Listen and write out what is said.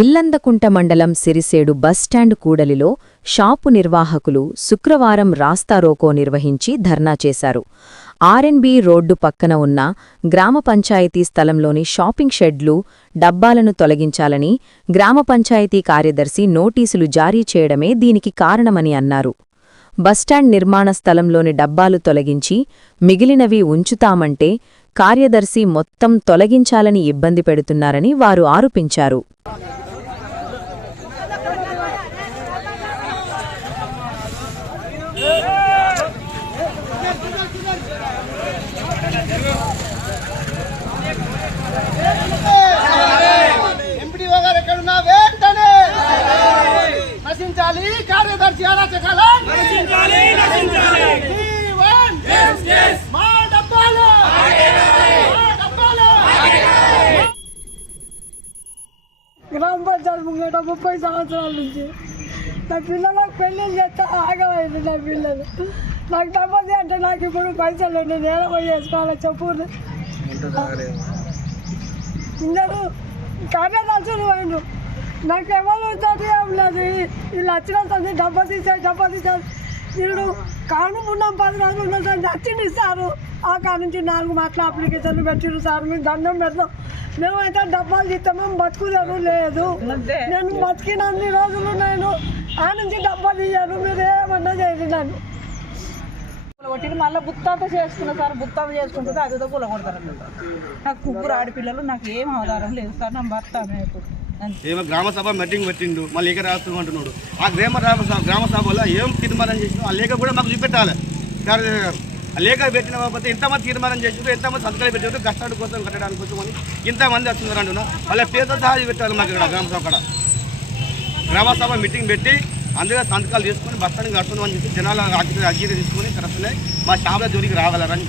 ఇల్లందకుంట మండలం సిరిసేడు బస్టాండ్ కూడలిలో షాపు నిర్వాహకులు శుక్రవారం రాస్తారోకో నిర్వహించి ధర్నా చేశారు. ఆర్ఎన్బి రోడ్డు పక్కన ఉన్న గ్రామ పంచాయతీ స్థలంలోని షాపింగ్ షెడ్లు డబ్బాలను తొలగించాలని గ్రామ పంచాయతీ కార్యదర్శి నోటీసులు జారీ చేయడమే దీనికి కారణమని అన్నారు. బస్టాండ్ నిర్మాణ స్థలంలోని డబ్బాలు తొలగించి మిగిలినవి ఉంచుతామంటే కార్యదర్శి మొత్తం తొలగించాలని ఇబ్బంది పెడుతున్నారని వారు ఆరోపించారు. నశించాలి. కార్యదర్శి అరాచకాల డబ్బాలు! మా డబ్బాలు! పంచాయతీ ముంగట ముప్పై సంవత్సరాల నుంచి. నా పిల్లలకు పెళ్ళి చేస్తే ఆగమైంది నా పిల్లలు. నాకు డబ్బది అంటే నాకు ఇప్పుడు పైసలు నేను ఏడ పోయి వేసుకోవాలి చెప్పు. అందరూ కార్యదర్శులు పోయిండు. నాకు ఎవరు ఉంటుంది ఏం లేదు. వీళ్ళు వచ్చిన డబ్బా తీసారు డబ్బా తీసారు వీళ్ళు కాను ఉన్నాం పది రోజులు ఉన్నాం సార్ నచ్చింది ఇస్తారు ఆ కాడ నుంచి నాలుగు మాటల అప్లికేషన్లు పెట్టిరు సార్. మేము దండం పెడతాం. మేమైతే డబ్బాలు తీస్తాము బతుకుదారు లేదు. నేను బతికినన్ని రోజులు నేను ఆ నుంచి డబ్బా తీయను మీరు ఏమన్నా చేయండి నన్ను. కొట్టి మళ్ళీ బుత్తాత చేసుకున్నా సార్ బుత్తాత చేసుకుంటే అదితో కూల కొడతారు నాకు ముగ్గురు ఆడపిల్లలు నాకు ఏం ఆధారం లేదు సార్ నా భర్త. ఏమో గ్రామ సభ మీటింగ్ పెట్టిండు మళ్ళీ లేఖ రాస్తూ అంటున్నాడు. ఆ గ్రామ గ్రామ సభ గ్రామ సభలో ఏం తీర్మానం చేసిండు ఆ లేఖ కూడా మాకు చూపెట్టాలి. ఆ లేఖ పెట్టిన పోతే ఎంతమంది తీర్మానం చేసిండ్రు ఎంతమంది సంతకాలు పెట్టారు కష్టాడు కోసం కట్టడానికి కోసం అని ఇంతమంది వస్తున్నారు అంటున్నా. వాళ్ళ పేరుతో సహా పెట్టాలి మాకు ఇక్కడ గ్రామ సభ గ్రామ సభ మీటింగ్ పెట్టి అందులో సంతకాలు తీసుకొని బస్తాన్ని కడుతున్నాం అని చెప్పి జనాలు అగ్గి తీసుకొని కరెక్ట్నే మా షాపుల జోలికి రాగలరని